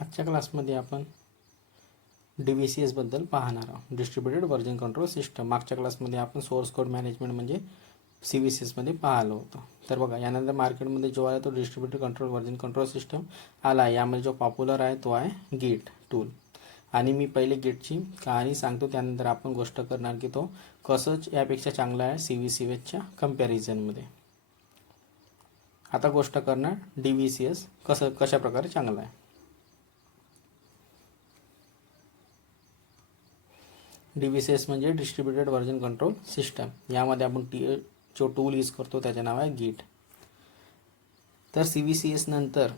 आजच्या क्लासमध्ये आपण DVCS बद्दल पाहणार आहोत, डिस्ट्रीब्युटेड व्हर्जन कंट्रोल सिस्टम. मागच्या क्लासमध्ये आपण सोर्स कोड मॅनेजमेंट म्हणजे CVCS मध्ये पाहिलं होतं. तर बघा, यानंतर मार्केटमध्ये जो आहे तो distributed control version control system आला आहे. यामध्ये जो पॉप्युलर आहे तो आहे गिट टूल. आणि मी पहिले गिटची कहाणी सांगतो, त्यानंतर आपण गोष्ट करणार की तो कसं यापेक्षा चांगला आहे CVCSच्या कंपॅरिझनमध्ये. आता गोष्ट करणार DVCS कशा प्रकारे चांगला आहे. DVCS म्हणजे डिस्ट्रीब्युटेड व्हर्जन कंट्रोल सिस्टम. यामध्ये आपण जो टूल यूज करतो त्याचे नाव आहे गिट. तर CVCS नंतर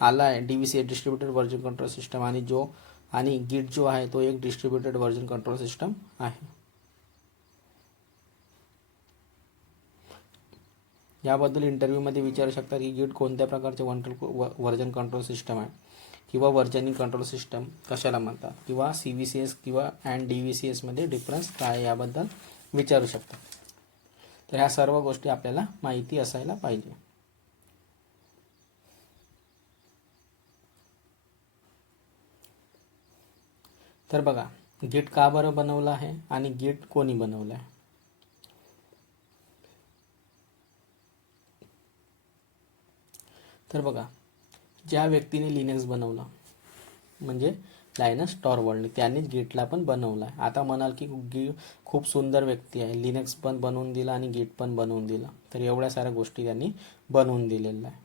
आला आहे DVCS distributed version control system. आणि गिट जो आहे तो एक डिस्ट्रीब्युटेड व्हर्जन कंट्रोल सिस्टम आहे. याबद्दल इंटरव्ह्यूमध्ये विचारू शकतात की गिट कोणत्या प्रकारचे व्हर्जन कंट्रोल सिस्टम आहे किंवा व्हर्जनिंग कंट्रोल सिस्टम कशाला म्हणतात, किंवा CVCS किंवा DVCS मध्ये डिफरन्स काय याबद्दल विचारू शकतात. तर ह्या सर्व गोष्टी आपल्याला माहिती असायला पाहिजे. तर बघा, गिट का बरं बनवलं आहे आणि गिट कोणी बनवलं आहे. तर बघा, ज्या व्यक्तीने लिनक्स बनवलं म्हणजे लायनस टॉरवल्डने, त्यांनीच गिटला पण बनवलं आहे. आता म्हणाल की खूप सुंदर व्यक्ती आहे, लिनक्स पण बनवून दिला आणि गिट पण बनवून दिला. तर एवढ्या साऱ्या गोष्टी त्यांनी बनवून दिलेल्या आहे.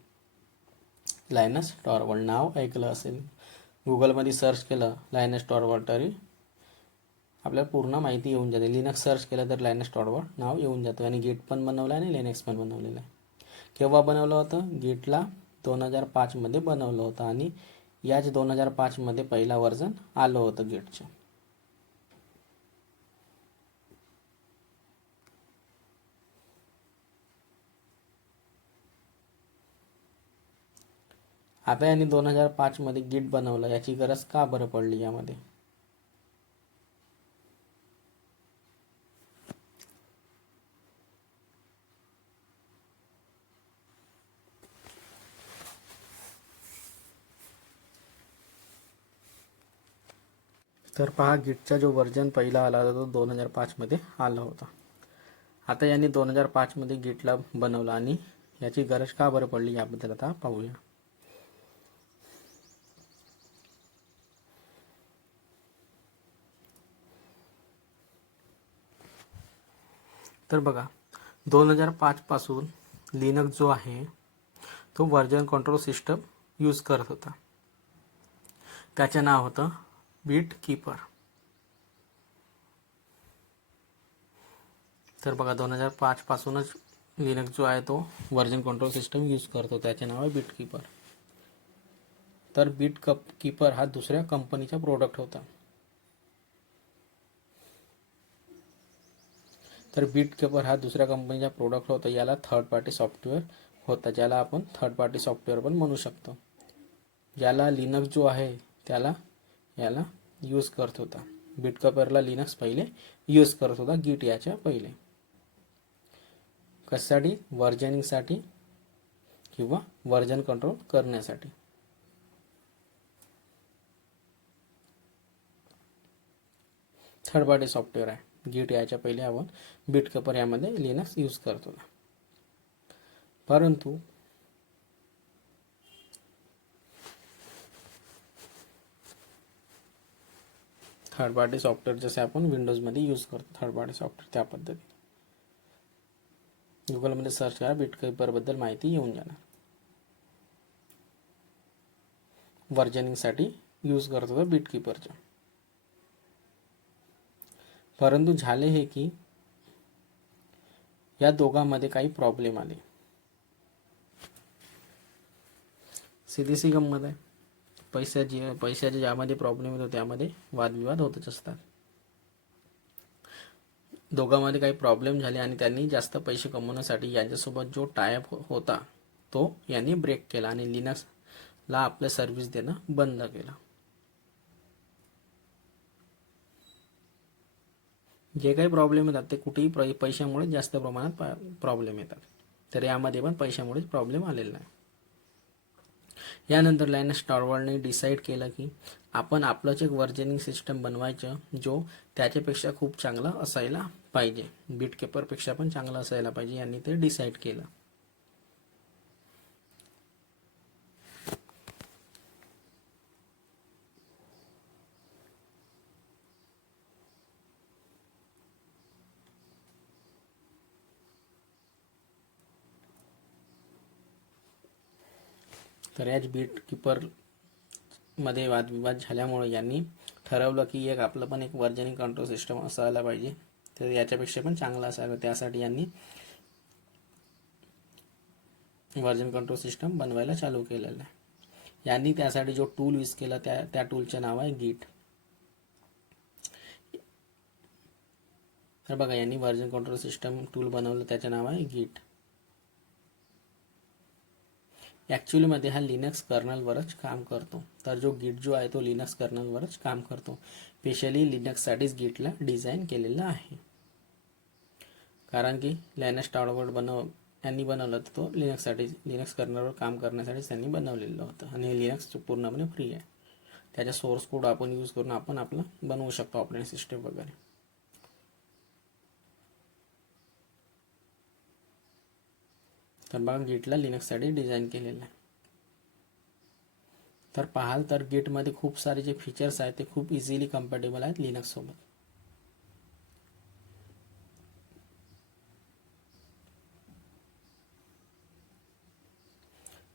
लायनस टॉरवल्ड नाव ऐकलं असेल, गुगलमध्ये सर्च केलं लायनस टॉरवल्ड तरी आपल्याला पूर्ण माहिती येऊन जाते. लिनक्स सर्च केलं तर लायनस टॉरवल्ड नाव येऊन जातं. आणि गिट पण बनवलं आहे आणि लिनक्स पण बनवलेलं आहे. केव्हा बनवलं होतं? गिटला 2005 मध्ये बनवलं होतं. आणि याच 2005 मध्ये पहिला व्हर्जन आलं होतं गिटचं. आता यांनी 2005 मध्ये गिट बनवलं, याची गरज का बरं पडली यामध्ये. तर पहा, गिटचा जो व्हर्जन पहिला आला होता तो 2005 मध्ये आला होता. आता यांनी 2005 मध्ये गिटला बनवलं आणि याची गरज का बरं पडली याबद्दल आता पाहूया. तर बघा, 2005 पासून लिनक्स जो आहे तो व्हर्जन कंट्रोल सिस्टम यूज करत होता. त्याचे नाव होतं बिट कीपर. तर बघा, 2005 पासूनच लिनक्स जो आहे तो व्हर्जन कंट्रोल सिस्टम यूज करतो, त्याचे नाव आहे बिट कीपर. तर बिट कीपर हा दुसऱ्या कंपनीचा प्रोडक्ट होता. तर बिट कीपर हा दुसऱ्या कंपनीचा प्रोडक्ट होता. याला थर्ड पार्टी सॉफ्टवेअर होता, ज्याला आपण थर्ड पार्टी सॉफ्टवेअर पण म्हणू शकतो. ज्याला लिनक्स जो आहे त्याला याला यूज करत होता. बिट कीपरला लिनक्स पहिले यूज करत होता गिट याच्या पहिले. कशासाठी? व्हर्जनिंगसाठी किंवा व्हर्जन कंट्रोल करण्यासाठी. थर्ड पार्टी सॉफ्टवेअर आहे गिट. याच्या पहिले आपण बिट कीपर यामध्ये लिनक्स यूज करत होता. परंतु थर्ड पार्टी सॉफ्टवेअर जसे आपण विंडोजमध्ये यूज करतो थर्ड पार्टी सॉफ्टवेअर, त्या पद्धतीने गुगलमध्ये सर्च करा, बिट कीपरबद्दल माहिती येऊन जाणार. व्हर्जनिंगसाठी यूज करत होता बिट कीपरच्या. परंतु झाले हे की या दोघांमध्ये काही प्रॉब्लेम आले. सीधीसी गंमत आहे. पैशाचे ज्यामध्ये प्रॉब्लेम येतो त्यामध्ये वादविवाद होतच असतात. दोघांमध्ये काही प्रॉब्लेम झाले आणि त्यांनी जास्त पैसे कमवण्यासाठी यांच्यासोबत जो टायअप होता तो यांनी ब्रेक केला आणि लिनक्सला आपलं सर्व्हिस देणं बंद केलं. जे काही प्रॉब्लेम येतात ते कुठेही पैशामुळे जास्त प्रमाणात प्रॉब्लेम येतात. तर यामध्ये पण पैशामुळेच प्रॉब्लेम आलेला आहे. यानंतर लायनस टॉरवॉल्डने डिसाईड केलं की आपण आपलंच एक वर्जनिंग सिस्टम बनवायचं जो त्याच्यापेक्षा खूप चांगला असायला पाहिजे, बिटकेपरपेक्षा पण चांगला असायला पाहिजे. यांनी ते डिसाईड केलं. तर याच बीटकीपर मध्ये वादविवाद झाल्यामुळे यांनी ठरवलं की एक आपलं पण एक वर्जनिंग कंट्रोल सिस्टम असायला पाहिजे, तर याच्यापेक्षा पण चांगला असायला. त्यासाठी यांनी वर्जन कंट्रोल सिस्टम बनवायला चालू केलेलं आहे. यांनी त्यासाठी जो टूल यूज केला त्या टूलचे नाव आहे गिट. तर बघा, यांनी वर्जन कंट्रोल सिस्टम टूल बनवलं, त्याचे नाव आहे गिट. ॲक्च्युलीमध्ये हा लिनक्स कर्नलवरच काम करतो. तर जो गिट जो आहे तो लिनक्स कर्नलवरच काम करतो. स्पेशली लिनक्ससाठीच गिटला डिझाईन केलेलं आहे. कारण की लायनस टॉरवॉल्ड यांनी बनवलं तर तो लिनक्ससाठी, लिनक्स कर्नलवर काम करण्यासाठीच त्यांनी बनवलेलं होतं. आणि लिनक्स पूर्णपणे फ्री आहे. त्याचा सोर्स कोड आपण यूज करून आपण आपलं बनवू शकतो ऑपरेटिंग सिस्टम वगैरे. तर बघा, गिटला लिनक्ससाठी डिझाईन केलेलं आहे. तर पाहाल तर गिटमध्ये खूप सारे जे फीचर्स आहेत ते खूप इझिली कम्पॅटेबल आहेत लिनक्स सोबत.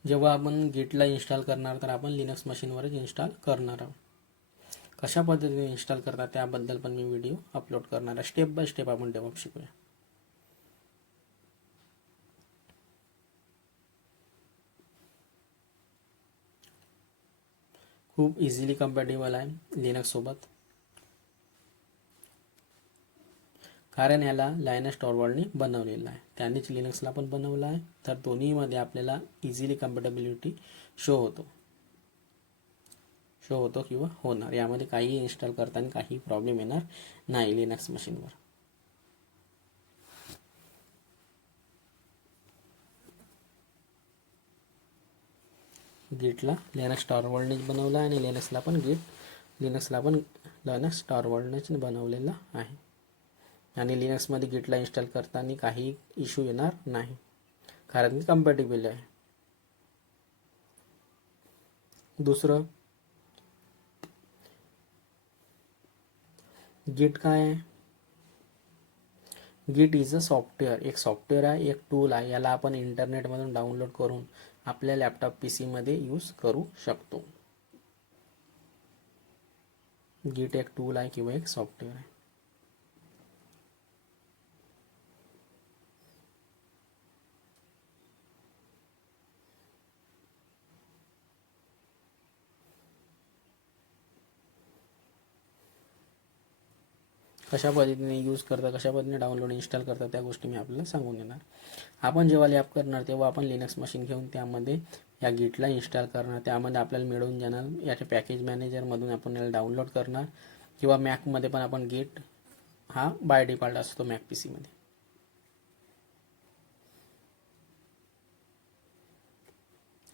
जेव्हा आपण गिटला इन्स्टॉल करणार तर आपण लिनक्स मशीनवरच इन्स्टॉल करणार आहोत. कशा पद्धतीने इन्स्टॉल करतात त्याबद्दल पण मी व्हिडिओ अपलोड करणार आहे. स्टेप बाय स्टेप आपण डेव्हलप शिकूया. खूप इझिली कम्पॅटेबल आहे लिनक्स सोबत, कारण याला लायनस टॉरवॉल्डने बनवलेलं आहे. त्यांनीच लिनक्सला पण बनवलं आहे. तर दोन्हीमध्ये आपल्याला इझिली कम्पॅटेबिलिटी शो होतो किंवा होणार. यामध्ये काही इन्स्टॉल करताना काही प्रॉब्लेम येणार नाही लिनक्स मशीनवर. गिटला लिनक्स टॉरवॉल्डनेच बनवलं आहे आणि लिनक्सला पण लायनस टॉरवॉल्डनेच बनवलेलं आहे. आणि लिनक्समध्ये गिटला इन्स्टॉल करताना काही इश्यू येणार नाही, कारण की कम्पॅटेबल आहे. दुसरं, गिट काय आहे? गिट इज अ सॉफ्टवेअर. एक सॉफ्टवेअर आहे, एक टूल आहे. याला आपण इंटरनेटमधून डाउनलोड करून आपल्या लॅपटॉप PC मध्ये यूज करू शकतो. गिट एक टूल आहे किंवा एक सॉफ्टवेअर आहे. कशा पद्धतीने यूज करता, कशा पद्धतीने डाउनलोड इन्स्टॉल करता, त्या गोष्टी मी आपल्याला सांगून देणार. आपण जेव्हा लॅप करणार तेव्हा आपण लिनक्स मशीन घेऊन त्यामध्ये या गिटला इन्स्टॉल करणार. त्यामध्ये आपल्याला मिळून जाणार याच्या पॅकेज मॅनेजरमधून आपण याला डाउनलोड करणार, किंवा मॅकमध्ये पण आपण गिट हा बाय डिफॉल्ट असतो मॅक PC मध्ये.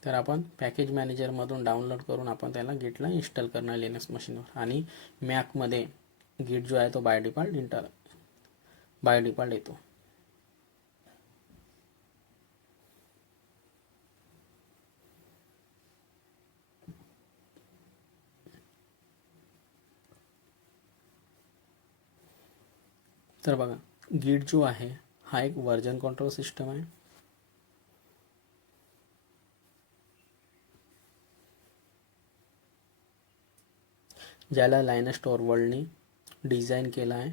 तर आपण पॅकेज मॅनेजरमधून डाउनलोड करून आपण त्याला गिटला इन्स्टॉल करणार लिनक्स मशीनवर. आणि मॅकमध्ये गिट जो आहे तो बाय डिफॉल्ट येतो. तर बघा, गिट जो आहे हा एक वर्जन कंट्रोल सिस्टम आहे. ज्याला लायनस टॉरवॉल्डने डिझाईन केला आहे.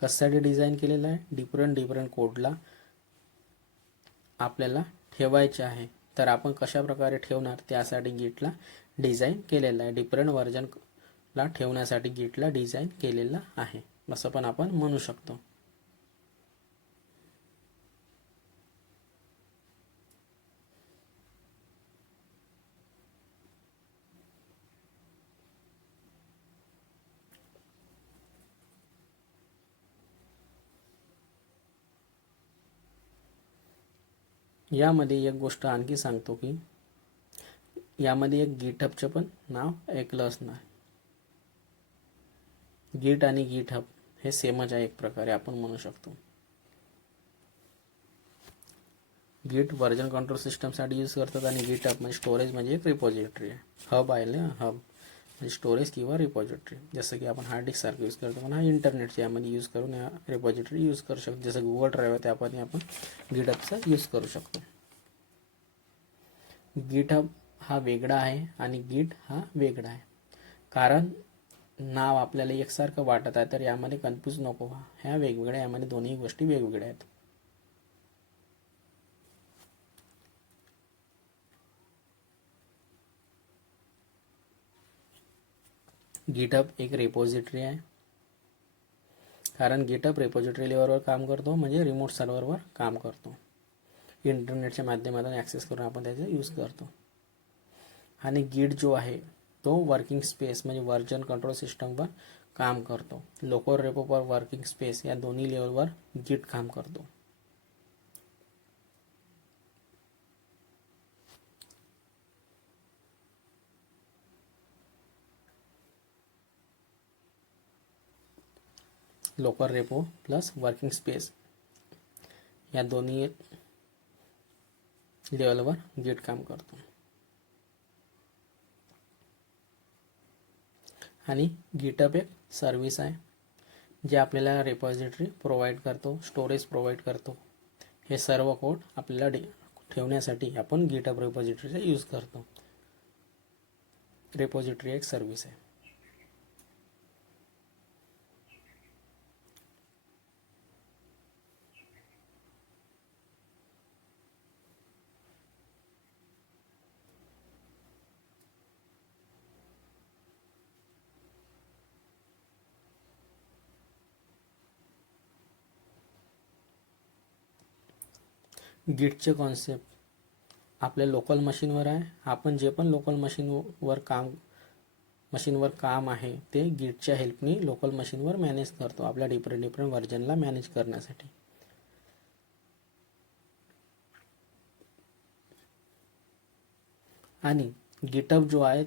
कशासाठी डिझाईन केलेला आहे? डिफरंट कोडला आपल्याला ठेवायचे आहे. तर आपण कशा प्रकारे ठेवणार त्यासाठी गिटला डिझाईन केलेला आहे. डिफरंट व्हर्जनला ठेवण्यासाठी गिटला डिझाईन केलेला आहे, असं पण आपण म्हणू शकतो. यामध्ये एक गोष्ट आणखी सांगतो की यामध्ये एक गिटहबचं पण नाव ऐकलं असणार. गिट आणि गिटहब हे सेमच आहे, एक प्रकारे आपण म्हणू शकतो. गिट व्हर्जन कंट्रोल सिस्टमसाठी यूज करतात आणि गिटहब म्हणजे स्टोरेज म्हणजे एक रिपॉझिटरी आहे. हब आहे ना, हब म्हणजे स्टोरेज किंवा रिपॉझिटरी. जसं की आपण हार्ड डिस्क सारखं यूज करतो, पण हा इंटरनेटच्या यामध्ये यूज करून या रिपॉझिटरी यूज करू शकतो. जसं गुगल ड्राईव्ह आहे त्यामध्ये आपण गिटहबचा यूज करू शकतो. गिटहब हा वेगळा आहे आणि गिट हा वेगळा आहे. कारण नाव आपल्याला एकसारखं वाटत आहे, तर यामध्ये कन्फ्यूज नको व्हा. ह्या वेगवेगळ्या, यामध्ये दोन्ही गोष्टी वेगवेगळ्या आहेत. गिटहब एक रेपॉझिटरी आहे. कारण गिटहब रेपॉझिटरी लेवलवर काम करतो, म्हणजे रिमोट सर्व्हरवर काम करतो. इंटरनेटच्या माध्यमातून ॲक्सेस करून आपण त्याचा यूज करतो. आणि गिट जो आहे तो वर्किंग स्पेस म्हणजे व्हर्जन कंट्रोल सिस्टमवर काम करतो. लोकल रेपो पर वर्किंग स्पेस या दोन्ही लेवलवर गिट काम करतो. Local repo plus working space या दोन्ही लेवलवर गिट काम करतो. आणि गिटहब एक सर्व्हिस आहे जे आपल्याला रेपॉझिटरी प्रोव्हाइड करतो, स्टोरेज प्रोव्हाइड करतो. हे सर्व कोड आपल्याला ठेवण्यासाठी आपण गिटहब रेपॉझिटरीचा यूज करतो. रेपॉझिटरी एक सर्व्हिस आहे. गिटचे कॉन्सेप्ट आपल्या लोकल मशीनवर आहे. आपण जे पण लोकल मशीनवर काम आहे ते गिटच्या हेल्पनी लोकल मशीनवर मॅनेज करतो, आपल्या डिफरंट व्हर्जनला मॅनेज करण्यासाठी. आणि गिटहब जो आहे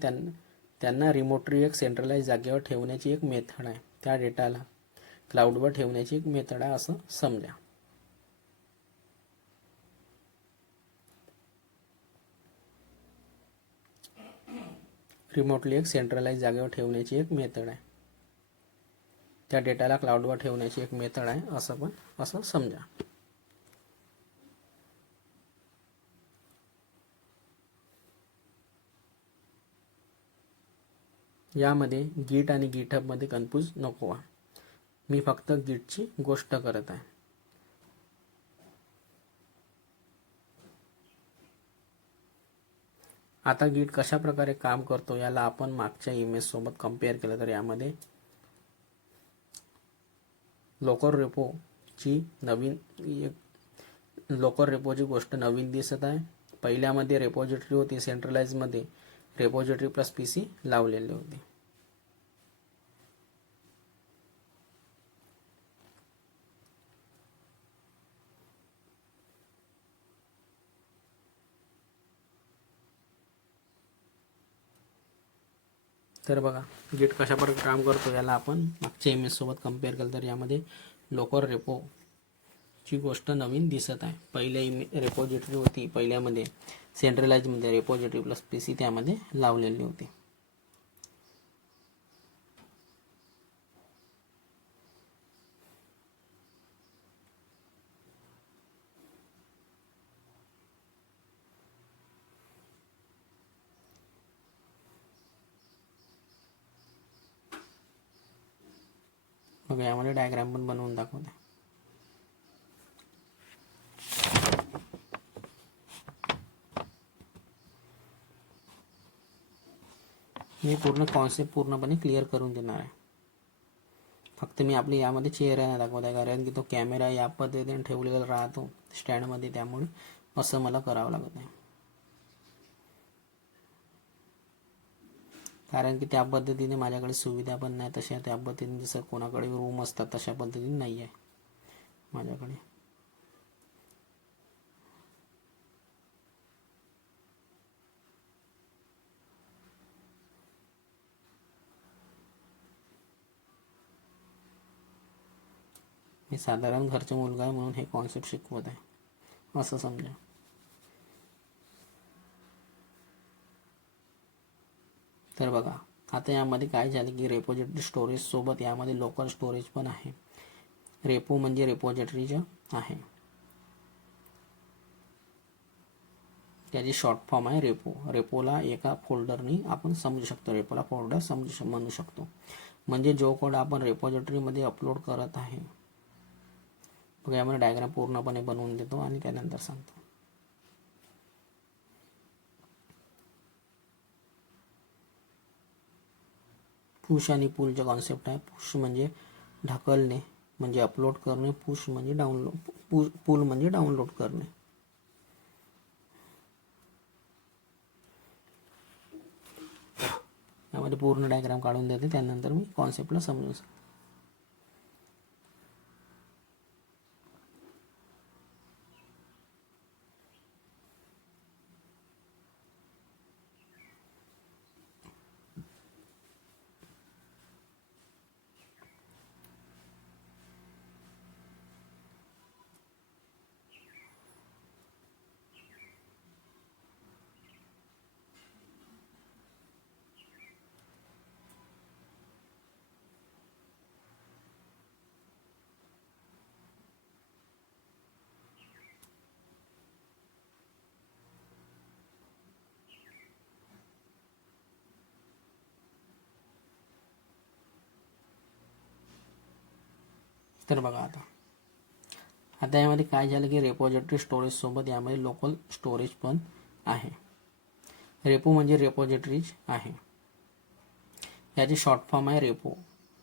त्यांना रिमोटली एक सेंट्रलाइज जागेवर ठेवण्याची एक मेथड आहे. त्या डेटाला क्लाउडवर ठेवण्याची एक मेथड आहे असं समजा. रिमोटली एक सेंट्रलाइज जागेवर ठेवण्याची एक मेथड आहे. त्या डेटाला क्लाउडवर ठेवण्याची एक मेथड आहे असं समजा. यामध्ये गिट आणि गिटहबमध्ये कन्फ्यूज नको व्हा. मी फक्त गिटची गोष्ट करत आहे. आता गिट कशा प्रकारे काम करतो याला आपण मागच्या इमेज सोबत कम्पेअर केलं तर यामध्ये लोकल रेपोची गोष्ट नवीन दिसत आहे. पहिल्यामध्ये रेपॉझिटरी होती, सेंट्रलाइजमध्ये रेपॉझिटरी प्लस PC लावलेले होते. तर बघा गिट कशा प्रकारे काम करतो याला आपण मागच्या इमेज सोबत कम्पेअर केलं तर यामध्ये लोकल रेपोची गोष्ट नवीन दिसत आहे. पहिल्या रेपॉझिटरी होती, पहिल्यामध्ये सेंट्रलाइजमध्ये रेपॉझिटरी प्लस PC त्यामध्ये लावलेली होती. मग यामध्ये डायग्राम पण बनवून दाखवते. मी पूर्ण कॉन्सेप्ट पूर्णपणे क्लिअर करून देणार आहे. फक्त मी आपली यामध्ये चेहरा नाही दाखवत आहे, कारण की तो कॅमेरा या पद्धतीने ठेवलेला राहतो स्टँडमध्ये, त्यामुळे असं मला करावं लागत नाही. कारण की त्या पद्धतीने माझ्याकडे सुविधा पण नाही तशा. त्या पद्धतीने जसं कोणाकडे रूम असतात तशा पद्धतीने नाही आहे माझ्याकडे. हे साधारण घरचा मुलगा आहे म्हणून हे कॉन्सेप्ट शिकवत आहे असं समजा. तर बघा आता यामध्ये काय झालं की रेपोजिटरी स्टोरेज सोबत यामध्ये लोकल स्टोरेज पण आहे. रेपो म्हणजे रेपोजिटरी आहे, त्याची शॉर्ट फॉर्म आहे रेपो. रेपोला एका फोल्डरनी आपण समजू शकतो, रेपोला फोल्डर म्हणू शकतो. म्हणजे जो कोड आपण रेपोजिटरीमध्ये अपलोड करत आहे, बघा यामध्ये डायग्राम पूर्णपणे बनवून देतो आणि त्यानंतर सांगतो. पुश आणि पुलचा कॉन्सेप्ट आहे. पुश म्हणजे ढकलणे म्हणजे अपलोड करणे, पुश म्हणजे डाउनलोड, पुल म्हणजे डाउनलोड करणे. यामध्ये पूर्ण डायग्राम काढून देते, त्यानंतर मी कॉन्सेप्टला समजून सांगतो. तर बघा आता यामध्ये काय झालं की रेपोजिटरी स्टोरेज सोबत यामध्ये लोकल स्टोरेज पण आहे. रेपो म्हणजे रेपोजिटरीज आहे, याची शॉर्ट फॉर्म आहे रेपो.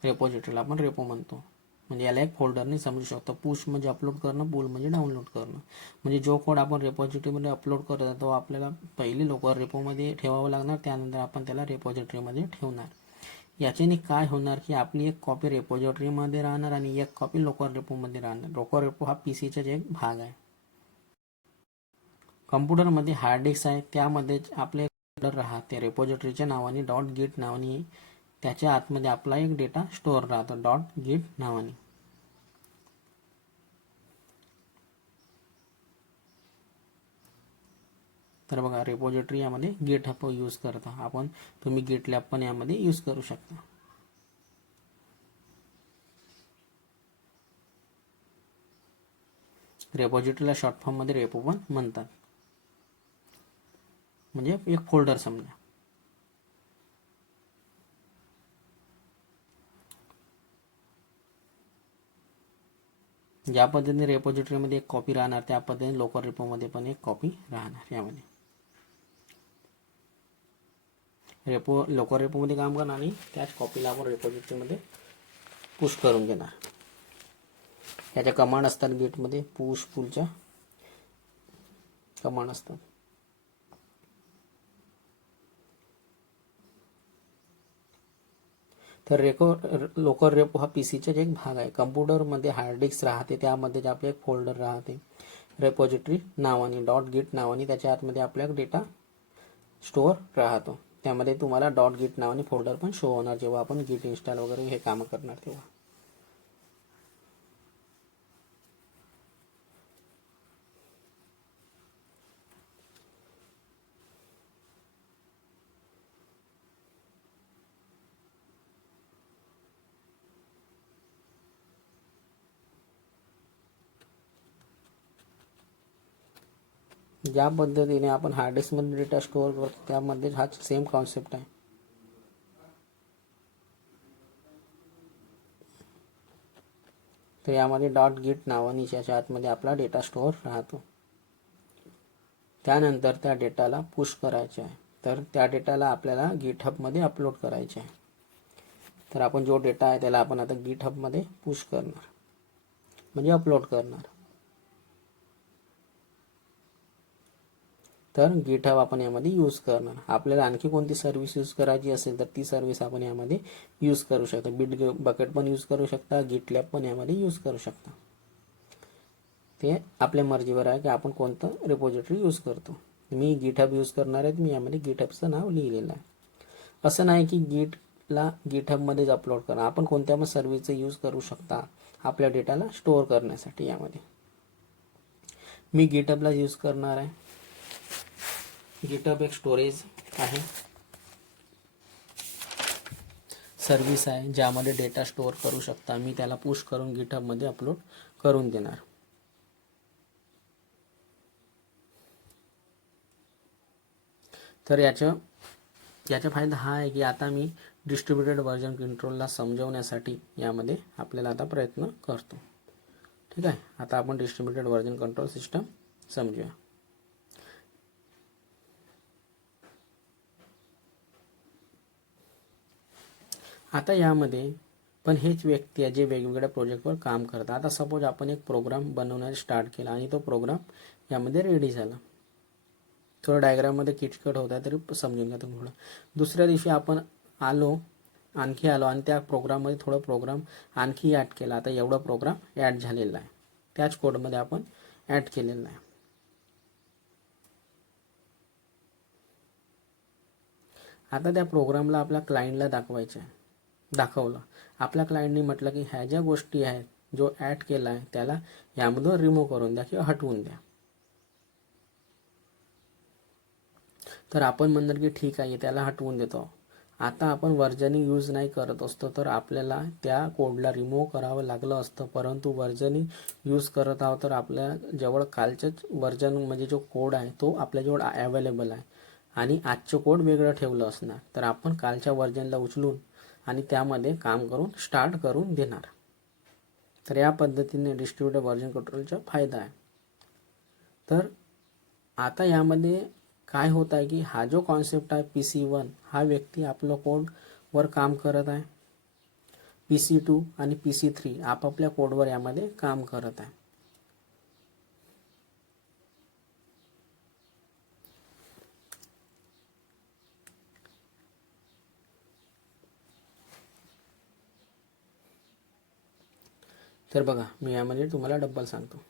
रेपोजिटरीला आपण रेपो म्हणतो. म्हणजे याला एक फोल्डरने समजू शकतो. पुश म्हणजे अपलोड करणं, पुल म्हणजे डाउनलोड करणं. म्हणजे जो कोड आपण रेपोजिटरीमध्ये अपलोड करतो तो आपल्याला पहिली लोकल रेपोमध्ये ठेवावं लागणार, त्यानंतर आपण त्याला रेपोजिटरीमध्ये ठेवणार. याच्याने काय होणार की आपली एक कॉपी रेपोजिटरीमध्ये राहणार आणि एक कॉपी लोकल रेपोमध्ये राहणार. लोकल रेपो हा पीसीचा एक भाग आहे. कम्प्युटरमध्ये हार्ड डिस्क आहे, त्यामध्येच आपले फोल्डर राहते रेपोजिटरीच्या नावाने .git नावाने. त्याच्या आतमध्ये आपला एक डेटा स्टोअर राहतो .git नावाने. तर बघा रेपोजिटरी यामध्ये गिटहब यूज करता आपण, तुम्ही गिटलॅब पण यामध्ये यूज करू शकता. रेपोजिटरीला शॉर्ट फॉर्म मध्ये रेपो पण म्हणतात, म्हणजे एक फोल्डर समजा. ज्या पद्धतीने रेपोजिटरीमध्ये एक कॉपी राहणार त्या पद्धतीने लोकल रेपोमध्ये पण एक कॉपी राहणार. यामध्ये रेपो लोकल रेपोमध्ये काम करणार आणि त्याच कॉपीला आपण रेपोजिटरीमध्ये पुश करून घेणार. याच्या कमांड असतात गिटमध्ये, पुश पुलच्या कमांड असतात. तर लोकल रेपो हा पीसीचा एक भाग आहे. कम्प्युटरमध्ये हार्ड डिस्क राहते, त्यामध्ये आपले एक फोल्डर राहते रेपोजिटरी नावाने .git नावाने. त्याच्या आतमध्ये आपल्या डेटा स्टोअर राहतो. त्यामध्ये तुम्हाला .git नावाने फोल्डर पण शो होणार जेव्हा आपण गिट इन्स्टॉल वगैरे हे काम करणार तेव्हा. ज्या पद्धतीने आपण हार्ड डिस्कमध्ये डेटा स्टोअर करतो त्यामध्ये हा सेम कॉन्सेप्ट आहे. तर यामध्ये .git नावाने याच्या आतमध्ये आपला डेटा स्टोअर राहतो. त्यानंतर त्या डेटाला पुश करायचे आहे. तर त्या डेटाला आपल्याला गिटहबमध्ये अपलोड करायचे आहे. तर आपण जो डेटा आहे त्याला आपण आता गिटहबमध्ये पुश करणार म्हणजे अपलोड करणार. तर गिटहब आपण यामध्ये यूज करणार. आपल्याला आणखी कोणती सर्व्हिस यूज करायची असेल तर ती सर्व्हिस आपण यामध्ये यूज करू शकता. बिटबकेट पण यूज करू शकता, गिटलॅब पण यामध्ये यूज करू शकता. ते आपल्या मर्जीवर आहे की आपण कोणतं रेपोजिटरी यूज करतो. मी गिटहब यूज करणार आहे, मी यामध्ये गिटहबचं नाव लिहिलेलं आहे. असं नाही की गिटहबला गिटहबमध्येच अपलोड करा. आपण कोणत्या पण सर्व्हिसचा यूज करू शकता आपल्या डेटाला स्टोअर करण्यासाठी. यामध्ये मी गिटहबला यूज करणार आहे. गिटहब एक स्टोरेज आहे, सर्व्हिस आहे ज्यामध्ये डेटा स्टोअर करू शकता. मी त्याला पुश करून गिटहबमध्ये अपलोड करून देणार. तर याचा फायदा हा आहे की आता मी डिस्ट्रीब्युटेड व्हर्जन कंट्रोलला समजवण्यासाठी यामध्ये आपल्याला आता प्रयत्न करतो. ठीक आहे, आता आपण डिस्ट्रीब्युटेड व्हर्जन कंट्रोल सिस्टम समजूया. आता यामध्ये पण हेच व्यक्ती आहे जे वेगवेगळ्या प्रोजेक्टवर काम करतात. आता सपोज आपण एक प्रोग्राम बनवण्यास स्टार्ट केला आणि तो प्रोग्राम यामध्ये रेडी झाला. थोडं डायग्राममध्ये किचकट होत आहे तरी समजून घ्या तुम्ही थोडं. दुसऱ्या दिवशी आपण आणखी आलो आणि त्या प्रोग्राममध्ये थोडं प्रोग्राम आणखी ॲड केला. आता एवढा प्रोग्राम ॲड झालेला आहे, त्याच कोडमध्ये आपण ॲड केलेला आहे. आता त्या प्रोग्रामला आपल्या क्लायंटला दाखवलं. आपल्या क्लायंटनी म्हटलं की ह्या ज्या गोष्टी आहेत जो ॲड केला आहे त्याला यामधून रिमूव्ह करून द्या किंवा हटवून द्या. तर आपण म्हणणार की ठीक आहे, त्याला हटवून देतो. आता आपण व्हर्जनिंग यूज नाही करत असतो तर आपल्याला त्या कोडला रिमूव्ह करावं लागलं असतं. परंतु व्हर्जनिंग यूज करत आहोत तर आपल्या जवळ कालचंच व्हर्जन म्हणजे जो कोड आहे तो आपल्याजवळ अवेलेबल आहे आणि आजचं कोड वेगळं ठेवलं असणार. तर आपण कालच्या व्हर्जनला उचलून आणि त्यामध्ये काम करून स्टार्ट करून देणार. तर या पद्धतीने डिस्ट्रीब्युटेड व्हर्जन कंट्रोलचा फायदा आहे. तर आता यामध्ये काय होत आहे की हा जो कॉन्सेप्ट आहे PC1 हा व्यक्ती आपलं कोडवर काम करत आहे. PC2 आणि PC3 आपापल्या कोडवर यामध्ये काम करत आहे. तर बघा मी यामध्ये तुम्हाला डबल सांगतो.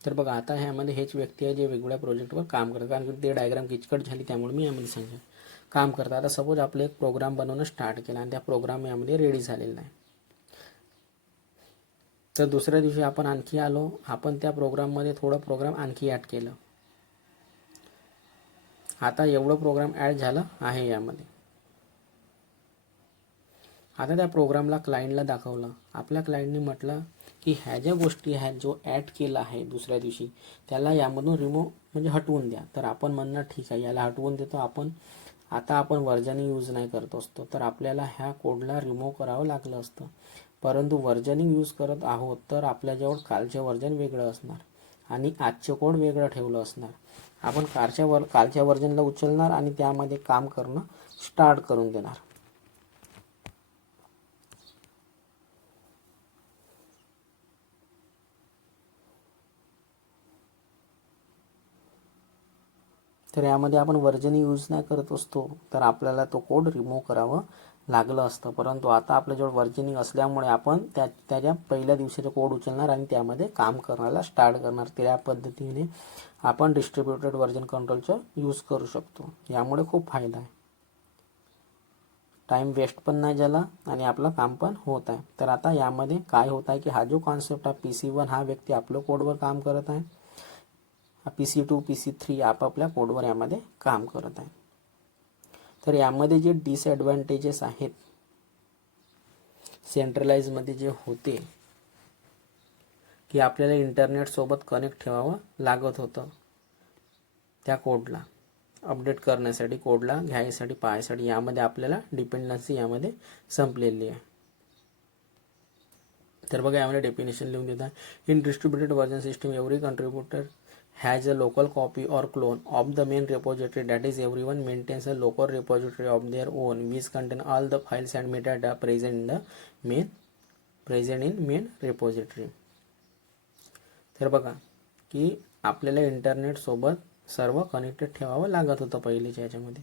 तर बघा आता ह्यामध्ये हेच व्यक्ती आहे जे वेगवेगळ्या प्रोजेक्टवर काम करतात. कारण की ते डायग्राम किचकट झाली त्यामुळे मी यामध्ये सांगेन काम करतात. आता सपोज आपलं एक प्रोग्राम बनवणं स्टार्ट केला आणि त्या प्रोग्राम यामध्ये रेडी झालेला आहे. तर दुसऱ्या दिवशी आपण आणखी आलो, आपण त्या प्रोग्राममध्ये थोडं प्रोग्राम आणखी ॲड केलं. आता एवढं प्रोग्राम ॲड झालं आहे यामध्ये. आता त्या प्रोग्रामला क्लायंटला दाखवलं. आपल्या क्लायंटने म्हटलं की ह्या ज्या गोष्टी आहेत जो ॲड केला आहे दुसऱ्या दिवशी त्याला यामधून रिमूव्ह म्हणजे हटवून द्या. तर आपण म्हणणार ठीक आहे, याला हटवून देतो. आता आपण व्हर्जनिंग यूज नाही करत असतो तर आपल्याला ह्या कोडला रिमूव्ह करावं लागलं असतं. परंतु व्हर्जनिंग यूज करत आहोत तर आपल्याजवळ कालचे व्हर्जन वेगळं असणार आणि आजचे कोड वेगळं ठेवलं असणार. आपण कालच्या व्हर्जनला उचलणार आणि त्यामध्ये काम करणं स्टार्ट करून देणार. तर यामध्ये आपण व्हर्जनिंग यूज नाही करत असतो तर आपल्याला तो कोड रिमूव्ह करावं लागलं असतं. परंतु आता आपल्याजवळ व्हर्जनिंग असल्यामुळे आपण त्याच्या पहिल्या दिवशीचा कोड उचलणार आणि त्यामध्ये काम करायला स्टार्ट करणार. त्या पद्धतीने आपण डिस्ट्रीब्युटेड व्हर्जन कंट्रोलचा यूज करू शकतो. यामुळे खूप फायदा आहे. टाईम वेस्ट पण नाही झाला आणि आपलं काम पण होत आहे. तर आता यामध्ये काय होत आहे की हा जो कॉन्सेप्ट आहे PC1 हा व्यक्ती आपल्या कोडवर काम करत आहे. PC2 PC3 आपापल्या कोडवर यामध्ये काम करत आहे. तर यामध्ये जे डिसएडव्हान्टेजेस आहेत सेंट्रलाइजमध्ये जे होते की आपल्याला इंटरनेटसोबत कनेक्ट ठेवावं लागत होतं त्या कोडला अपडेट करण्यासाठी, कोडला घ्यायसाठी, पाहायसाठी. यामध्ये आपल्याला डिपेंडन्सी यामध्ये संपलेली आहे. तर बघा यामध्ये डेफिनेशन लिहून देत आहे. In distributed version system every contributor has a local copy or clone of the main repository. That is, everyone maintains a local repository of their own which contain all the files and metadata present in main repository. तर बघा की आपल्याला internet सोबत सर्व connected ठेवावं लागत होतं पहिलेच्या याच्यामध्ये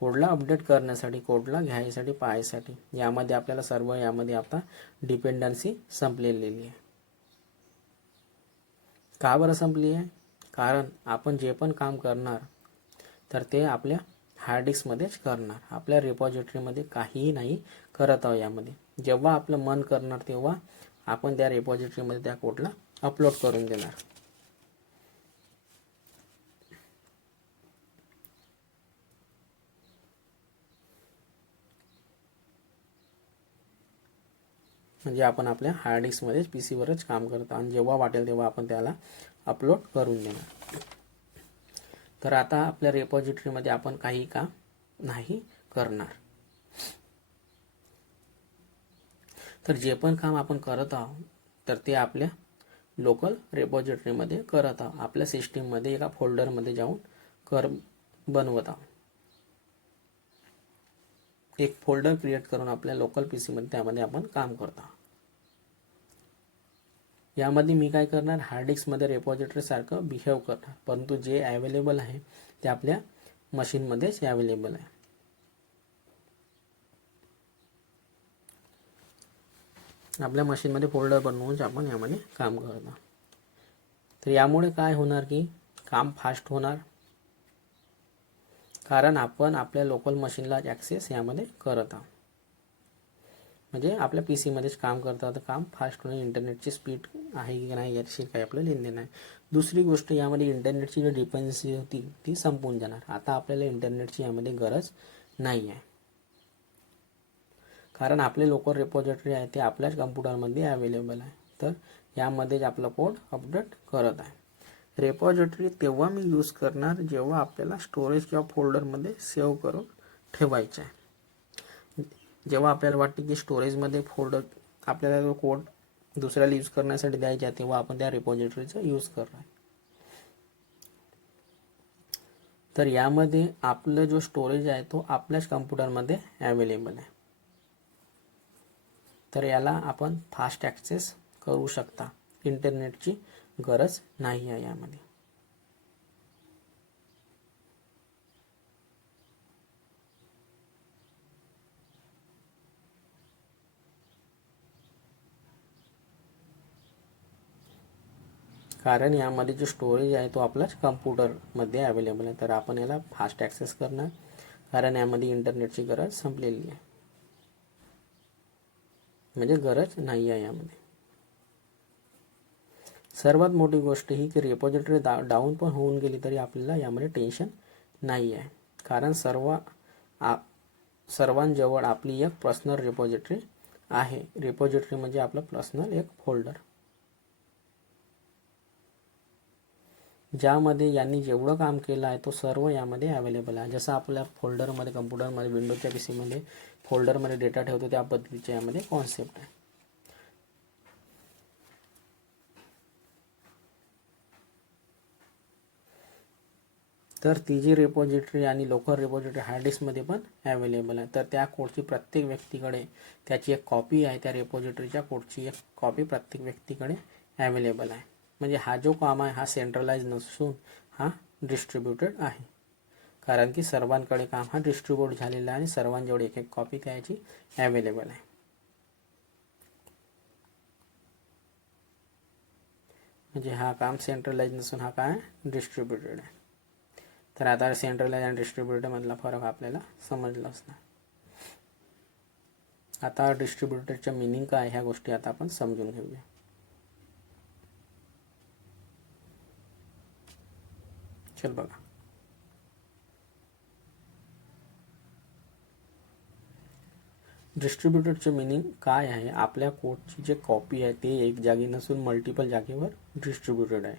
कोडला अपडेट करण्यासाठी, कोडला घ्यायसाठी, पाहायसाठी. यामध्ये आपल्याला सर्व यामध्ये आता डिपेंडन्सी संपलेली आहे. का बरं संपली आहे? कारण आपण जे पण काम करणार तर ते आपल्या हार्ड डिस्कमध्येच करणार. आपल्या रेपॉझिटरीमध्ये काहीही नाही करत आहोत. यामध्ये जेव्हा आपलं मन करणार तेव्हा आपण त्या रेपॉझिटरीमध्ये त्या कोडला अपलोड करून देणार. म्हणजे आपण आपल्या हार्ड डिस्कमध्येच पीसीवरच काम करतो आणि जेव्हा वाटेल तेव्हा आपण त्याला अपलोड करून देणार. तर आता आपल्या रेपॉझिटरीमध्ये आपण काही काम नाही करणार. तर जे पण काम आपण करत आहोत तर ते आपल्या लोकल रेपॉझिटरीमध्ये करत आहोत. आपल्या सिस्टीममध्ये एका फोल्डरमध्ये जाऊन बनवत आहोत. एक फोल्डर क्रिएट करून आपल्या लोकल पीसीमध्ये त्यामध्ये आपण काम करत आहोत. यामध्ये मी काय करणार, हार्ड डिस्कमध्ये रेपॉझिटरी सारखं बिहेव करणार, परंतु जे अवेलेबल आहे ते आपल्या मशीनमध्येच अवेलेबल आहे. आपल्या मशीनमध्ये फोल्डर बनवून आपण यामध्ये काम करणार. तर यामुळे काय होणार की काम फास्ट होणार, कारण आपण आपल्या लोकल मशीनला ॲक्सेस यामध्ये करत आहोत. म्हणजे आपल्या पीसीमध्येच काम करतात. तर काम फास्ट होणे, इंटरनेटची स्पीड आहे की नाही याची काही आपलं लेनदेन नाही. दुसरी गोष्ट, यामध्ये इंटरनेटची जी डिपेंडन्सी होती ती संपून जाणार. आता आपल्याला इंटरनेटची यामध्ये गरज नाही आहे, कारण आपले लोकल रेपॉझिटरी आहे ते आपल्याच कम्प्युटरमध्ये अवेलेबल आहे. तर यामध्येच आपला कोड अपडेट करत आहे. रेपॉझिटरी तेव्हा मी यूज करणार जेव्हा आपल्याला स्टोरेज किंवा फोल्डरमध्ये सेव्ह करून ठेवायचं आहे. जेव्हा आपल्याला वाटते की स्टोरेजमध्ये फोल्डर आपल्याला तो कोड दुसऱ्याला यूज करण्यासाठी द्यायचा आहे, तेव्हा आपण त्या रेपॉझिटरीचा यूज करणार. तर यामध्ये आपलं जो स्टोरेज आहे तो आपल्याच कम्प्युटरमध्ये अवेलेबल आहे. तर याला आपण फास्ट ॲक्सेस करू शकता. इंटरनेटची गरज नाही आहे यामध्ये. कारण यामध्ये जो स्टोरेज आहे तो आपल्याच कम्प्युटरमध्ये अवेलेबल आहे. तर आपण याला फास्ट ॲक्सेस करणार, कारण यामध्ये इंटरनेटची गरज संपलेली आहे, म्हणजे गरज नाही आहे यामध्ये. सर्वात मोठी गोष्ट ही की रेपॉझिटरी डाऊन पण होऊन गेली तरी आपल्याला यामध्ये टेन्शन नाही आहे, कारण सर्वांजवळ आपली एक पर्सनल रेपॉझिटरी आहे. रेपॉझिटरी म्हणजे आपलं पर्सनल एक फोल्डर, ज्यामध्ये यांनी जेवढं काम केलं आहे तो सर्व यामध्ये अवेलेबल आहे. जसं आपल्या फोल्डरमध्ये कम्प्युटरमध्ये विंडोजच्या पीसीमध्ये फोल्डरमध्ये डेटा ठेवतो त्या पद्धतीचे यामध्ये कॉन्सेप्ट आहे. तर ती जी रेपॉझिटरी आणि लोकल रेपॉझिटरी हार्ड डिस्कमध्ये पण अवेलेबल आहे. तर त्या कोडची प्रत्येक व्यक्तीकडे त्याची एक कॉपी आहे. त्या रेपॉझिटरीच्या कोडची एक कॉपी प्रत्येक व्यक्तीकडे अवेलेबल आहे. म्हणजे हा जो काम आहे हा सेंट्रलाइज नसून हा डिस्ट्रीब्युटेड आहे, कारण की सर्वांकडे काम हा डिस्ट्रीब्यूट झालेला आहे आणि सर्वांजवळ एक एक कॉपी त्याची अवेलेबल आहे. म्हणजे हा काम सेंट्रलाइज नसून हा काय डिस्ट्रीब्युटेड आहे. तर आता सेंट्रलाइज आणि डिस्ट्रीब्युटेड मधला फरक आपल्याला समजला असणार. आता डिस्ट्रीब्युटेडच्या मिनिंग काय ह्या गोष्टी आता आपण समजून घेऊया. चल बघा, डिस्ट्रीब्युटेडचे मिनिंग काय आहे. आपल्या कोडची जे कॉपी आहे ते एक जागी नसून मल्टिपल जागेवर डिस्ट्रीब्युटेड आहे.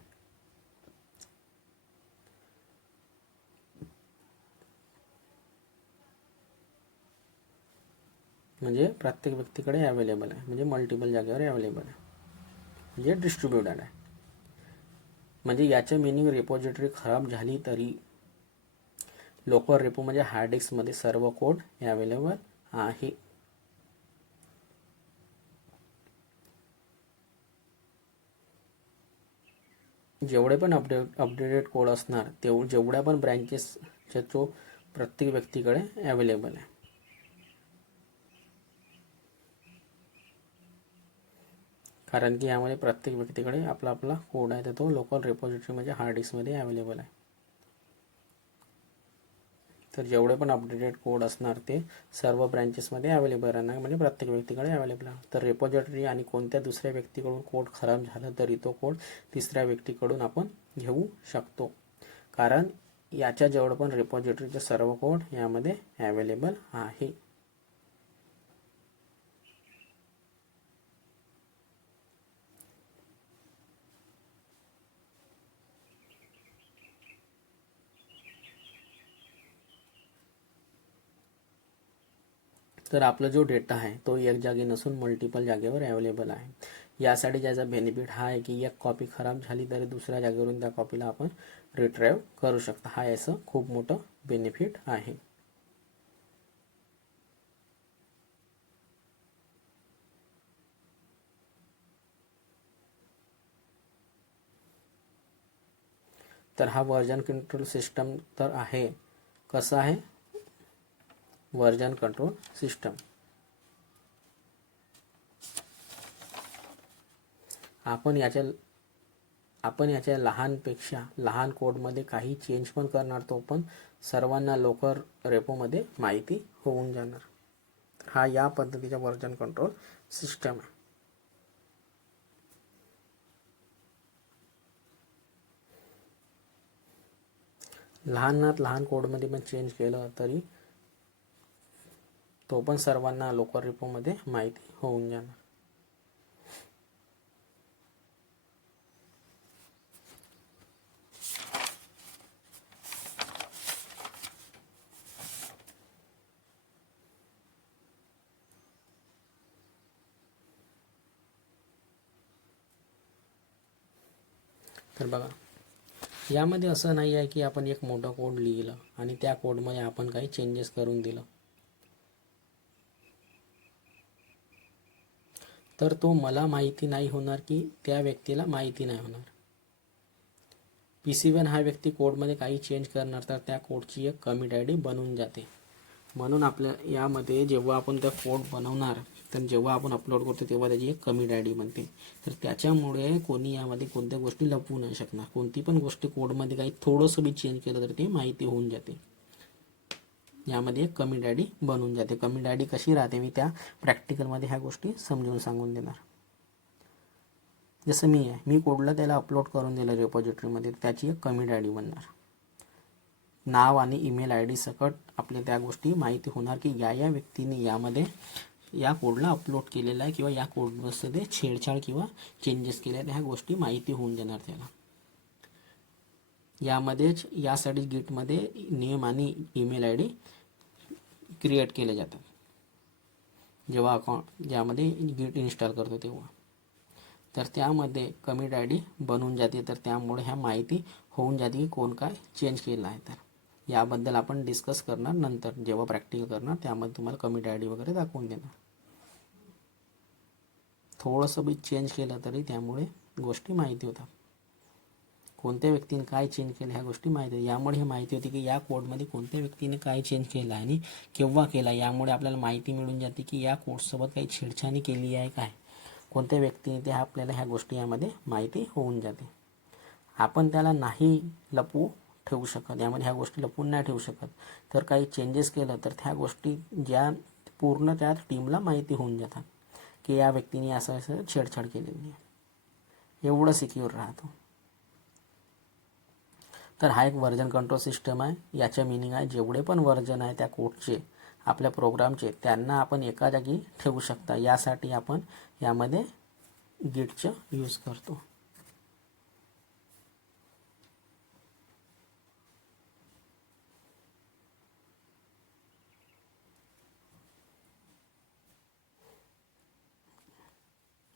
म्हणजे प्रत्येक व्यक्तीकडे अवेलेबल आहे, म्हणजे मल्टिपल जागेवर अवेलेबल आहे, म्हणजे डिस्ट्रीब्युटेड आहे. म्हणजे याचे मिनिंग रेपॉझिटरी खराब झाली तरी लोकल रेपो म्हणजे हार्ड डिस्कमध्ये सर्व कोड अवेलेबल आहे. जेवढे पण अपडेटेड कोड असणार जेवढ्या पण ब्रँचेसच्या तो प्रत्येक व्यक्तीकडे अवेलेबल आहे. कारण की यामध्ये प्रत्येक व्यक्तीकडे आपला आपला कोड आहे तर तो लोकल रेपॉझिटरी म्हणजे हार्ड डिस्कमध्ये अवेलेबल आहे. तर जेवढे पण अपडेटेड कोड असणार ते सर्व ब्रँचेसमध्ये अवेलेबल राहणार, म्हणजे प्रत्येक व्यक्तीकडे अवेलेबल आहे. तर रेपॉझिटरी आणि कोणत्या दुसऱ्या व्यक्तीकडून कोड खराब झाला तरी तो कोड तिसऱ्या व्यक्तीकडून आपण घेऊ शकतो, कारण याच्या जवळ पण रेपॉझिटरीचे सर्व कोड यामध्ये अवेलेबल आहे. तर आपला जो डेटा आहे तो एक जागी नसून मल्टिपल जागेवर अवेलेबल आहे. यासाठी ज्याचा बेनिफिट हा आहे की एक कॉपी खराब झाली तरी दुसऱ्या जागेवरून त्या कॉपीला आपण रिट्राईव्ह करू शकता. हा याचं खूप मोठं बेनिफिट आहे. तर हा व्हर्जन कंट्रोल सिस्टम तर आहे. कसं आहे व्हर्जन कंट्रोल सिस्टम? आपण याच्या लहानपेक्षा लहान कोडमध्ये काही चेंज पण करणार, तो पण सर्वांना लवकर रेपोमध्ये माहिती होऊन जाणार. हा या पद्धतीचा व्हर्जन कंट्रोल सिस्टम आहे. लहानात लहान कोडमध्ये पण चेंज केलं तरी तो पण सर्वांना लवकर रेपोमध्ये माहिती होऊन जाणार. तर बघा, यामध्ये असं नाही आहे की आपण एक मोठा कोड लिहिलं आणि त्या कोडमध्ये आपण काही चेंजेस करून दिलं तर तो मला माहिती नाही होणार की त्या व्यक्तीला माहिती नाही होणार. PC1 हा व्यक्ती कोडमध्ये काही चेंज करणार तर त्या कोडची एक कमिट ID बनून जाते. म्हणून आपल्या यामध्ये जेव्हा आपण त्या कोड बनवणार तर जेव्हा आपण अपलोड करतो तेव्हा त्याची एक कमिट ID बनते. तर त्याच्यामुळे कोणी यामध्ये कोणत्या गोष्टी लपवू नाही शकणार. कोणती पण गोष्ट कोडमध्ये काही थोडंसं बी चेंज केलं तर ते माहिती होऊन जाते. यामध्ये एक कमिट ID बनून जाते. कमिट ID कशी राहते मी त्या प्रॅक्टिकलमध्ये ह्या गोष्टी समजून सांगून देणार. जसं मी कोडला त्याला अपलोड करून दिलं रेपॉझिटरीमध्ये, त्याची एक कमिट ID बनणार. नाव आणि ईमेल ID सकट आपल्या त्या गोष्टी माहिती होणार की या व्यक्तीने यामध्ये या कोडला अपलोड केलेला आहे किंवा या कोडमध्ये छेडछाड किंवा चेंजेस केले आहेत, ह्या गोष्टी माहिती होऊन जाणार त्याला. यामध्येच यासाठी गिटमध्ये नेम आणि ईमेल ID क्रिएट केले जातात जेव्हा ज्यामध्ये गिट इन्स्टॉल करतो तेव्हा. तर त्यामध्ये कमिट ID बनून जाते. तर त्यामुळे ह्या माहिती होऊन जाते की कोण काय चेंज केलं आहे. तर याबद्दल आपण डिस्कस करणार नंतर जेव्हा प्रॅक्टिकल करणार, त्यामध्ये तुम्हाला कमिट ID वगैरे दाखवून देणार. थोडंसं बी चेंज केलं तरी त्यामुळे गोष्टी माहिती होतात. कोणत्या व्यक्तीने काय चेंज केलं ह्या गोष्टी माहिती होती. यामुळे हे माहिती होती की या कोडमध्ये कोणत्या व्यक्तीने काय चेंज केलं आहे आणि केव्हा केला. यामुळे आपल्याला माहिती मिळून जाते की या कोडसोबत काही छेडछाणी केली आहे काय, कोणत्या व्यक्तीने ते आपल्याला ह्या गोष्टी यामध्ये माहिती होऊन जाते. आपण त्याला नाही लपवू ठेवू शकत, यामध्ये ह्या गोष्टी लपवून नाही ठेवू शकत. तर काही चेंजेस केलं तर त्या गोष्टी ज्या पूर्ण त्या टीमला माहिती होऊन जातात की या व्यक्तीने असं असं छेडछाड केलेली आहे. एवढं सिक्युअर राहतो. तर हा एक व्हर्जन कंट्रोल सिस्टम आहे. याच्या मिनिंग आहे जेवढे पण व्हर्जन आहे त्या कोडचे आपल्या प्रोग्रामचे त्यांना आपण एका जागी ठेवू शकता. यासाठी आपण यामध्ये गिटचं यूज करतो.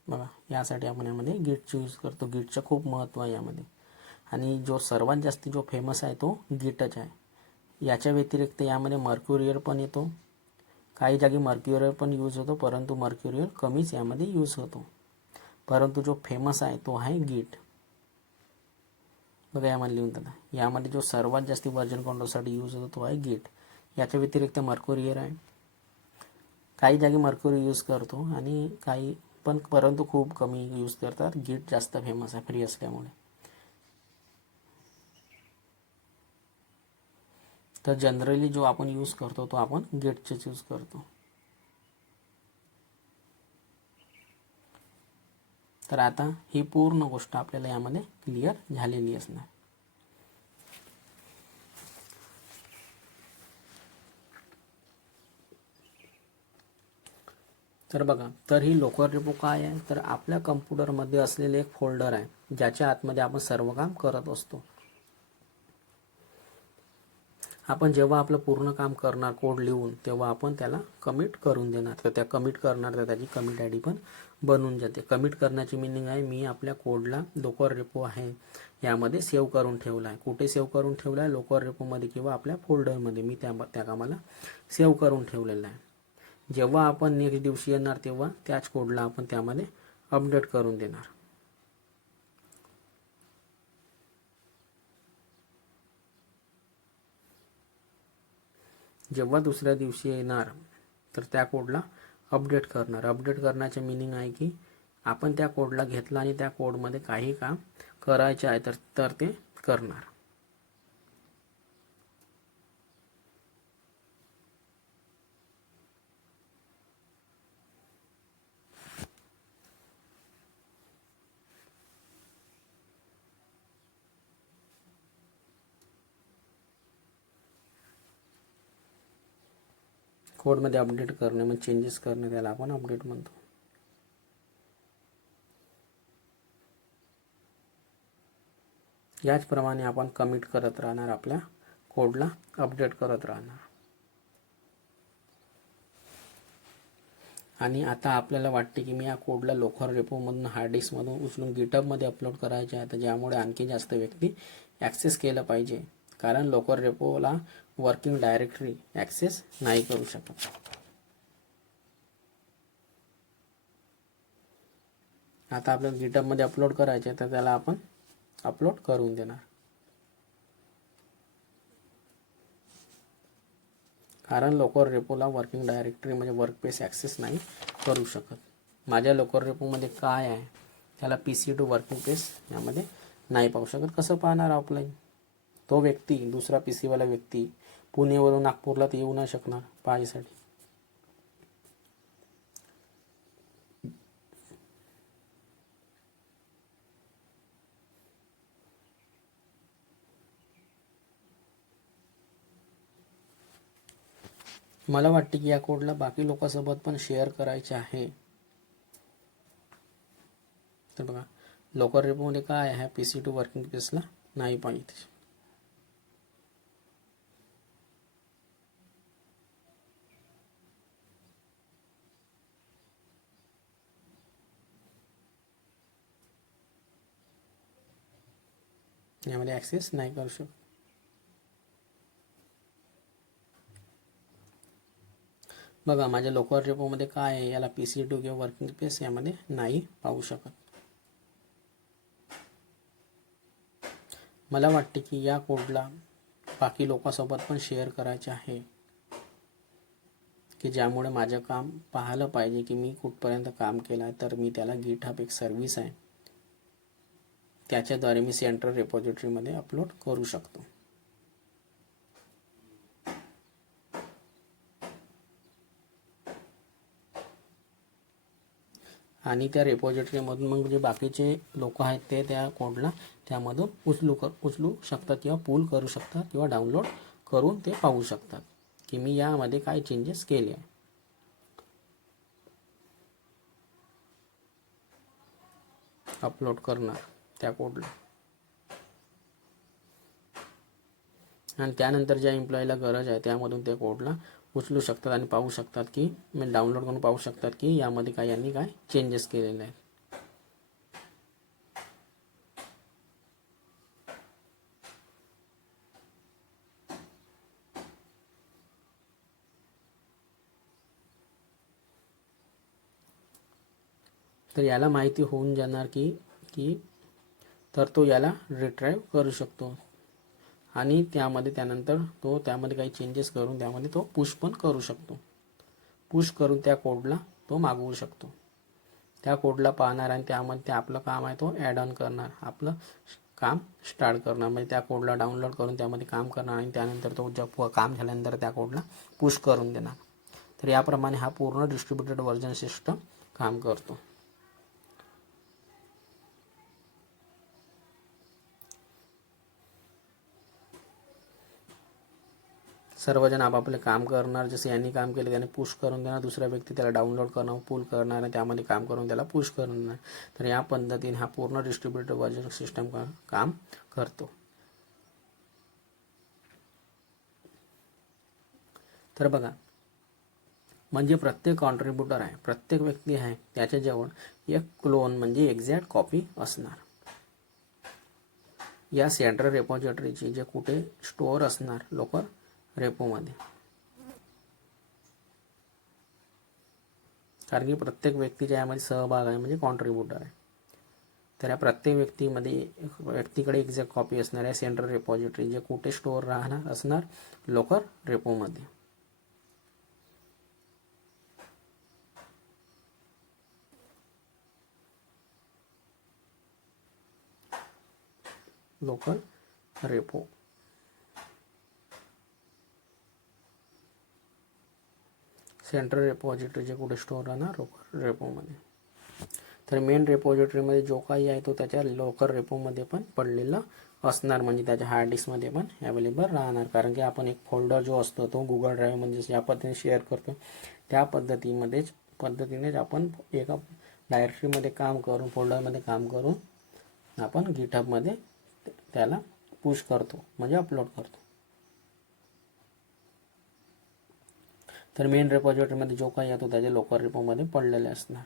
बघा, यासाठी आपण यामध्ये गिटचं यूज करतो. गिटचं खूप महत्त्व आहे यामध्ये. आणि जो सर्वात जास्त जो फेमस आहे तो गिटच आहे. याच्या व्यतिरिक्त यामध्ये मर्क्युरियल पण येतो. काही जागी मर्क्युरियल पण यूज होतो, परंतु मर्क्युरियल कमीच यामध्ये यूज होतो. परंतु जो फेमस आहे तो आहे गिट. बघा यामध्ये लिहून देता. यामध्ये जो सर्वात जास्त व्हर्जन कंट्रोलसाठी यूज होतो तो आहे गिट. याच्या व्यतिरिक्त मर्क्युरियल आहे. काही जागी मर्क्युरी यूज करतो आणि काही पण, परंतु खूप कमी यूज करतात. गिट जास्त फेमस आहे फ्री असल्यामुळे. तर जनरली जो आपण यूज करतो तो आपण गेटचेच यूज करतो. तर आता ही पूर्ण गोष्ट आपल्याला यामध्ये क्लिअर झालेली असणार. तर बघा, तर ही लोकर रेपो काय आहे, तर आपल्या कम्प्युटरमध्ये असलेले एक फोल्डर आहे ज्याच्या आतमध्ये आपण सर्व काम करत असतो. आपण जेव्हा आपलं पूर्ण काम करणार कोड लिहून, तेव्हा आपण त्याला कमिट करून देणार. तर त्या कमिट करणार तर त्याची कमिट आय डी पण बनून जाते. कमिट करण्याची मिनिंग आहे, मी आपल्या कोडला लोकर रेपो आहे यामध्ये सेव्ह करून ठेवला आहे. कुठे सेव्ह करून ठेवला आहे, लोकर रेपोमध्ये किंवा आपल्या फोल्डरमध्ये मी त्या कामाला सेव्ह करून ठेवलेला आहे. जेव्हा आपण नेक्स्ट दिवशी येणार तेव्हा त्याच कोडला आपण त्यामध्ये अपडेट करून देणार. जेव्हा दुसऱ्या दिवशी येणार तर त्या कोडला अपडेट करणार. अपडेट करण्याचे मिनिंग आहे की आपण त्या कोडला घेतला आणि त्या कोडमध्ये काही काम करायचे आहे तर ते करणार. कोडमध्ये अपडेट करणे म्हणजे चेंजेस करणे, त्याला आपण अपडेट म्हणतो. याचप्रमाणे आपण कमिट करत राहणार, आपल्या कोडला अपडेट करत राहणार. आणि आता आपल्याला वाटते की मी या कोडला लोकर रेपोमधून हार्ड डिस्कमधून उचलून गिटहबमध्ये अपलोड करायचे आहे, तर ज्यामुळे आणखी जास्त व्यक्ती ॲक्सेस केलं पाहिजे. कारण लोकर रेपोला वर्किंग डायरेक्टरी ॲक्सेस नाही करू शकत. आता आपल्याला गिटहबमध्ये अपलोड करायचे आहे, तर त्याला आपण अपलोड करून देणार. कारण लोकर रेपोला वर्किंग डायरेक्टरी म्हणजे वर्कस्पेस ॲक्सेस नाही करू शकत. माझ्या लोकर रेपोमध्ये काय आहे, त्याला PC टू वर्किंग स्पेस यामध्ये नाही पाहू शकत. कसं पाहणार ऑफलाईन? तो व्यक्ती, दुसरा PC वाला व्यक्ती पुणेवरून नागपूरला तर येऊ नाही शकणार पाहायसाठी. मला वाटते की या कोडला बाकी लोकांसोबत पण शेअर करायचे आहे. तर बघा, लोकर रेपोमध्ये काय आहे, PC टू वर्किंग स्पेसला नाही पाहिजे. यामध्ये ॲक्सेस नाही करू शकत. बघा, माझ्या लोकर रेपोमध्ये काय आहे, याला PC टू किंवा वर्किंग स्पेस यामध्ये नाही पाहू शकत. मला वाटते की या कोडला बाकी लोकांसोबत पण शेअर करायचे आहे, की ज्यामुळे माझं काम पाहायला पाहिजे की मी कुठपर्यंत काम केलं आहे. तर मी त्याला गिटहब एक सर्व्हिस आहे, त्याच्याद्वारे मी सेंट्रल रेपॉझिटरीमध्ये अपलोड करू शकतो. आणि त्या रेपॉझिटरीमधून मग जे बाकीचे लोक आहेत ते त्या कोडला त्यामधून उचलू शकतात किंवा पुल करू शकतात किंवा डाउनलोड करून ते पाहू शकतात की मी यामध्ये काय चेंजेस केले आहे. अपलोड करणार त्या कोडला, आणि त्यानंतर ज्या एम्प्लॉईला गरज आहे त्यामधून त्या कोडला उचलू शकतात आणि पाहू शकतात की मी डाउनलोड करून पाहू शकतात की यामध्ये काय यांनी काय चेंजेस केलेले आहेत. तर याला माहिती होऊन जाणार की की तर तो याला रिट्राईव्ह करू शकतो आणि त्यामध्ये त्यानंतर तो त्यामध्ये काही चेंजेस करून त्यामध्ये तो पुश पण करू शकतो. पुश करून त्या कोडला तो मागवू शकतो. त्या कोडला पाहणार आणि त्यामध्ये आपलं काम आहे तो ॲड ऑन करणार. आपलं काम स्टार्ट करणार, म्हणजे त्या कोडला डाउनलोड करून त्यामध्ये काम करणार आणि त्यानंतर तो जब काम झाल्यानंतर त्या कोडला पुश करून देणार. तर याप्रमाणे हा पूर्ण डिस्ट्रीब्युटेड वर्जन सिस्टम काम करतो. सर्वजण आपापले काम करणार, जसे यांनी काम केले त्याने पुश करून देणार, दुसरा व्यक्ती त्याला डाउनलोड करणार, पुल करणार आणि त्यामध्ये काम करून त्याला पुश करून देणार. तर या पद्धतीने हा पूर्ण डिस्ट्रीब्युटेड वर्जन सिस्टम काम करतो. तर बघा, म्हणजे प्रत्येक कॉन्ट्रीब्युटर आहे, प्रत्येक व्यक्ती आहे, त्याच्याजवळ एक क्लोन म्हणजे एक्झॅक्ट कॉपी असणार. या सेंट्रल रेपॉझिटरीची जे कुठे स्टोअर असणार लोकल रेपोमध्ये, कारण की प्रत्येक व्यक्तीच्या यामध्ये सहभाग आहे म्हणजे कॉन्ट्रीब्युटर आहे. तर या प्रत्येक व्यक्तीकडे एक्झॅक्ट कॉपी असणार आहे सेंट्रल रेपॉझिटरी, जे कुठे स्टोअर राहणार असणार लोकल रेपोमध्ये. लोकल रेपो सेंट्रल रेपॉझिटरी जे कुठे स्टोअर राहणार लोकल रेपोमध्ये. तर मेन रेपॉझिटरीमध्ये जो काही आहे तो त्याच्या लोकल रेपोमध्ये पण पडलेला असणार, म्हणजे त्याच्या हार्ड डिस्कमध्ये पण अवेलेबल राहणार. कारण की आपण एक फोल्डर जो असतो तो गुगल ड्राईव्हमध्ये ज्या पद्धतीने शेअर करतो त्या पद्धतीनेच आपण एका डायरेक्टरीमध्ये काम करून, फोल्डरमध्ये काम करून आपण गिटहबमध्ये त्याला पुश करतो म्हणजे अपलोड करतो. तर मेन रेपॉझिटरीमध्ये जो काही येतो त्याच्या लोकल रेपोमध्ये पडलेले असणार.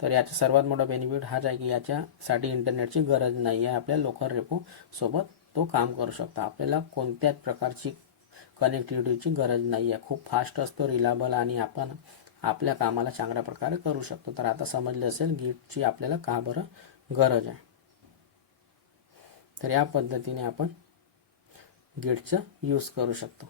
तर याचा सर्वात मोठा बेनिफिट हाच आहे की याच्यासाठी इंटरनेटची गरज नाही आहे. आपल्या लोकल रेपो सोबत तो काम करू शकतो. आपल्याला कोणत्याच प्रकारची कनेक्टिव्हिटीची गरज नाही आहे. खूप फास्ट असतो, रिलायबल, आणि आपण आपल्या कामाला चांगल्या प्रकारे करू शकतो. तर आता समजले असेल गिटची आपल्याला का बरं गरज आहे. तर या पद्धतीने आपण गिटचं यूज करू शकतो.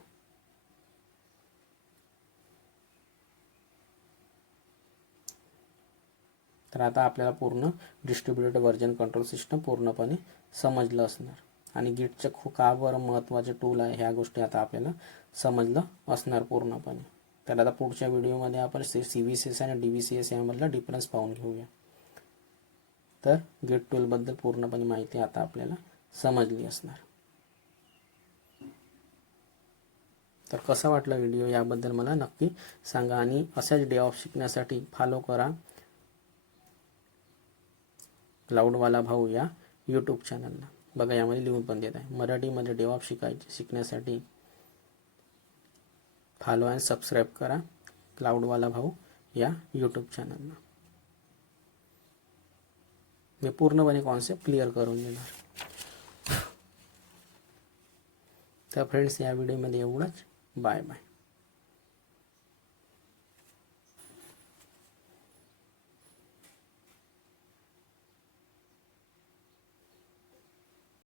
तर आता आपल्याला पूर्ण डिस्ट्रीब्युटेड वर्जन कंट्रोल सिस्टम पूर्णपणे समजलं असणार, आणि गिटचं खूप का बरं महत्त्वाचे टूल आहे ह्या गोष्टी आता आपल्याला समजलं असणार पूर्णपणे. तर आता पुढच्या व्हिडिओमध्ये आपण CVCS आणि DVCS यामधला डिफरन्स पाहून घेऊया. तर गिट टूलबद्दल पूर्णपणे माहिती आता आपल्याला समजली असणार. तर कसा वाटला व्हिडिओ याबद्दल मला नक्की सांगा, आणि अशाच DevOps शिकण्यासाठी फॉलो करा क्लाउडवाला भाऊ या यूट्यूब चॅनलला. बघा, यामध्ये लिहून पण देत आहे, मराठीमध्ये DevOps शिकण्यासाठी फॉलो आणि सबस्क्राईब करा क्लाउडवाला भाऊ या यूट्यूब चॅनलला. मी पूर्णपणे कॉन्सेप्ट क्लिअर करून देणार. तर फ्रेंड्स, या व्हिडिओमध्ये एवढंच. Bye bye.